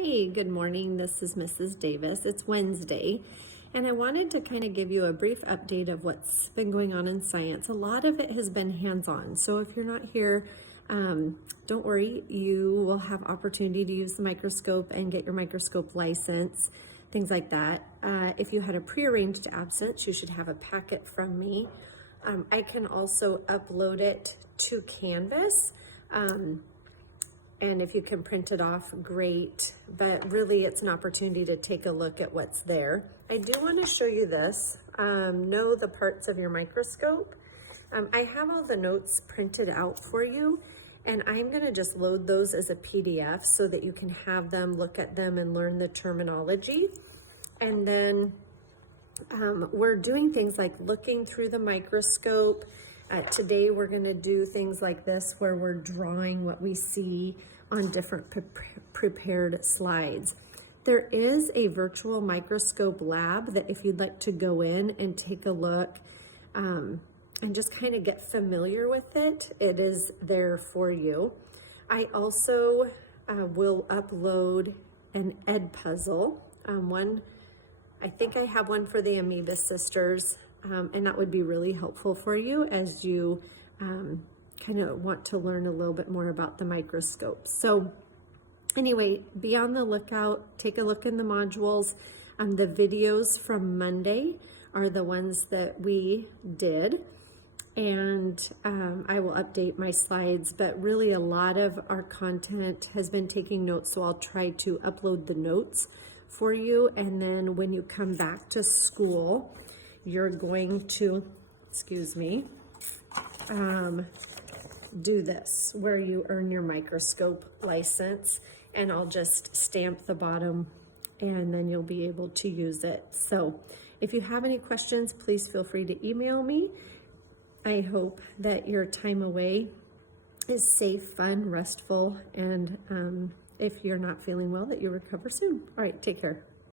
Hey, good morning. This is Mrs. Davis. It's Wednesday, and I wanted to kind of give you a brief update of what's been going on in science. A lot of it has been hands-on, so if you're not here, don't worry. You will have opportunity to use the microscope and get your microscope license, things like that. If you had a prearranged absence, you should have a packet from me. I can also upload it to Canvas. And if you can print it off, great. But really, it's an opportunity to take a look at what's there. I do want to show you this. Know the parts of your microscope. I have all the notes printed out for you, and I'm going to just load those as a PDF so that you can have them, look at them, and learn the terminology. And then we're doing things like looking through the microscope. Today we're going to do things like this where we're drawing what we see on different prepared slides. There is a virtual microscope lab that if you'd like to go in and take a look and just kind of get familiar with it, it is there for you. I also will upload an Ed puzzle. I think I have one for the Amoeba Sisters. And that would be really helpful for you as you kind of want to learn a little bit more about the microscope. So anyway, be on the lookout, take a look in the modules. The videos from Monday are the ones that we did, and I will update my slides, but really a lot of our content has been taking notes, so I'll try to upload the notes for you, and then when you come back to school, you're going to, do this, where you earn your microscope license, and I'll just stamp the bottom and then you'll be able to use it. So if you have any questions, please feel free to email me. I hope that your time away is safe, fun, restful, and if you're not feeling well, that you recover soon. All right, take care.